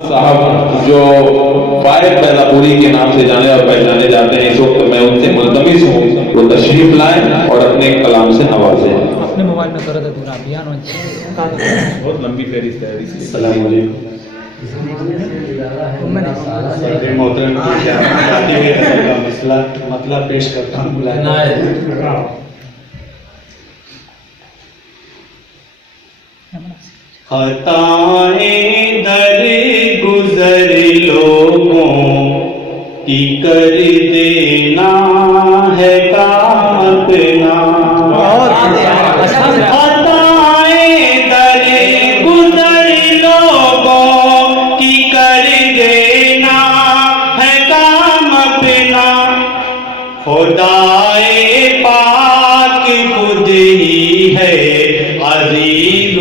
साहब जो फायद बैदापुरी के नाम से जाने और पहचाने जाते हैं, इस वक्त मैं उनसे मुल्तमिस हूँ वो तशरीफ लाएं और अपने कलाम से नवाजें। अपने मोबाइल में करो तो पूरा अभियान बहुत लंबी फहरिस्त है इसलिए। सलाम अलैकुम। मोहतरम मसला पेश करता हूँ। खताएं दर गुजर लोगों की कर देना है काम अपना। खताएं दर गुजर लोगों की कर देना है काम अपना। खुदाए पाक खुद ही है अजीज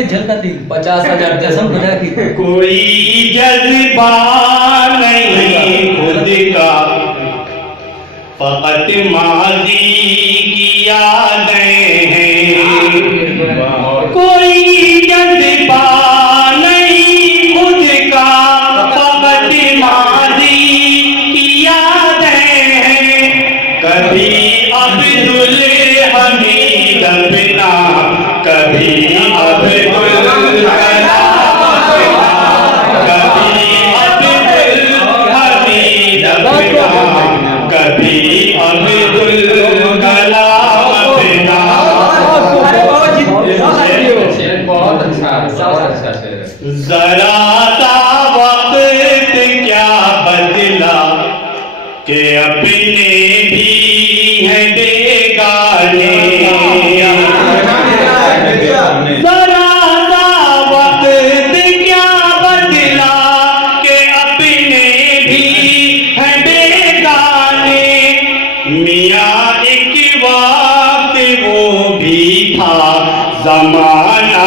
झलकती 50,000 कसम खुदा की। कोई जज्बा नहीं खुद का, फकत माजी की यादें हैं। कोई जज्बा नहीं खुद का, फकत माजी की यादें हैं। कभी अब्दुल हमीद अपना, कभी जरा सा वक्त क्या बदला कि अपने भी हैं बेगाने। जरा सा वक्त क्या बदला कि अपने भी हैं बेगाने। मियाँ एक वक्त वो भी था जमाना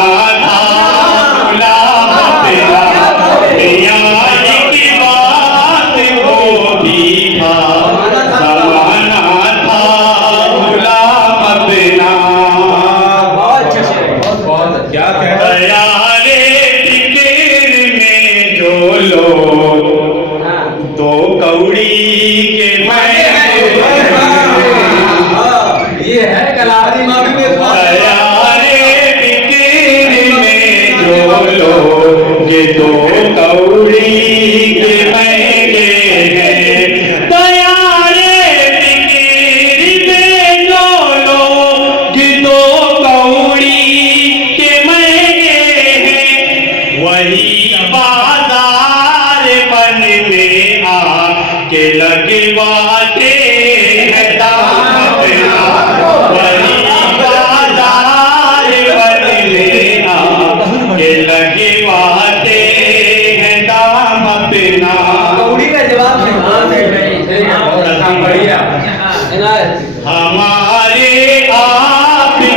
हमारे आपके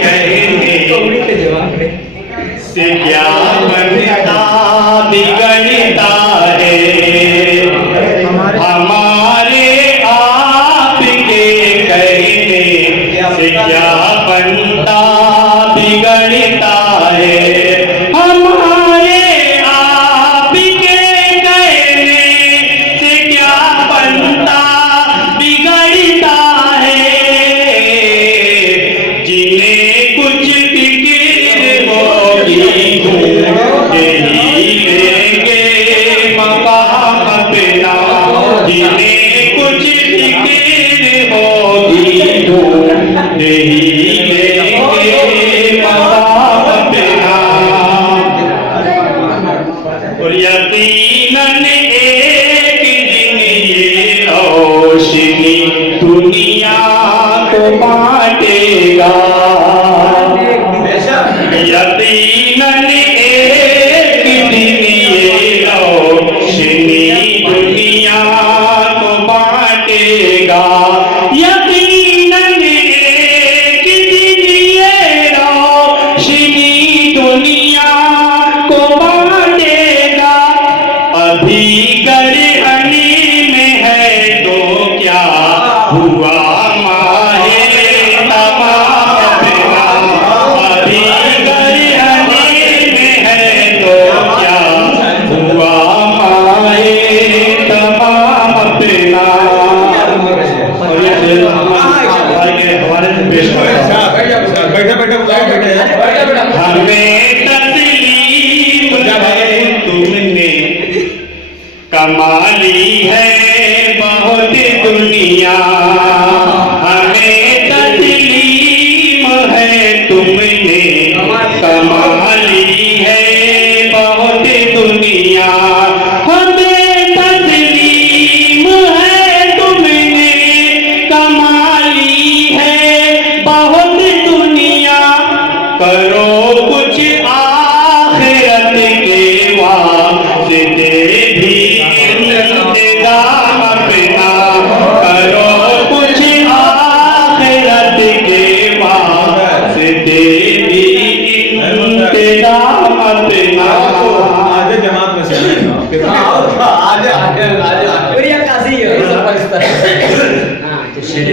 कहने से क्या बनता बिगड़ता है। हमारे आपके कहने से क्या बनता बिगड़ता है। हमारे आपके कहने से क्या बनता बिगड़ता है। जिन्हें कुछ फिक्र होगी यही लेंगे मकाम अपना। जिन्हें कुछ फिक्र होगी यही लेंगे मकाम अपना। और यकीनन एक दिन ये रोशनी दुनिया को बांटेगा। यकीनन एक दिन ये रोशनी दुनिया को बांटेगा, यकीनन एक दिन ये रोशनी दुनिया को बांटेगा। अभी गरहनी में है तो क्या हुआ माहे तमाम अपना, अभी गरहनी में है तो क्या हुआ माहे तमाम अपना। और ये शेर भाई के हवाले से पेश करता हूं। हमें तस्लीम है तुमने कमाली है बहुत दुनिया, हमें तस्लीम है तुमने कमाली है बहुत दुनिया, हमें तस्लीम है तुमने कमाली है बहुत दुनिया। करो कुछ आखिरत के वास्ते भी इंतजाम अपना, करो कुछ आखिरत के वास्ते भी इंतजाम अपना। आधे जमात में से बढ़िया काशी है हाँ तो शेर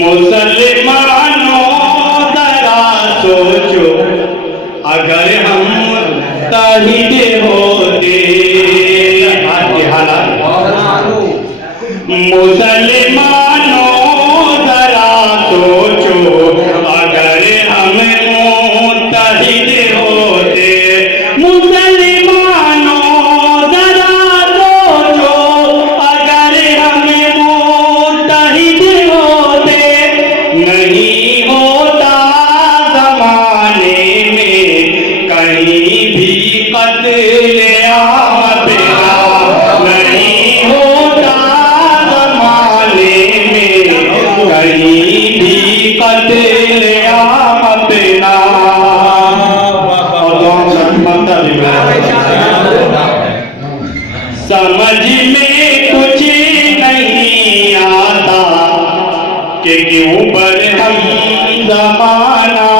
मुसलमानों जरा सोचो, अगर हम मुत्तहिद होते, आज के हालात, मुसलमानों जरा सोचो, अगर हम मुत्तहिद होते, मुसलमानों जरा सोचो, अगर हम मुत्तहिद होते, नहीं होता जमाने में कहीं भी कत्ल आम अपना, नहीं होता जमाने में कहीं भी कत्ल आम अपना। समझ में कुछ नहीं आता कि क्यों पर हम जमाना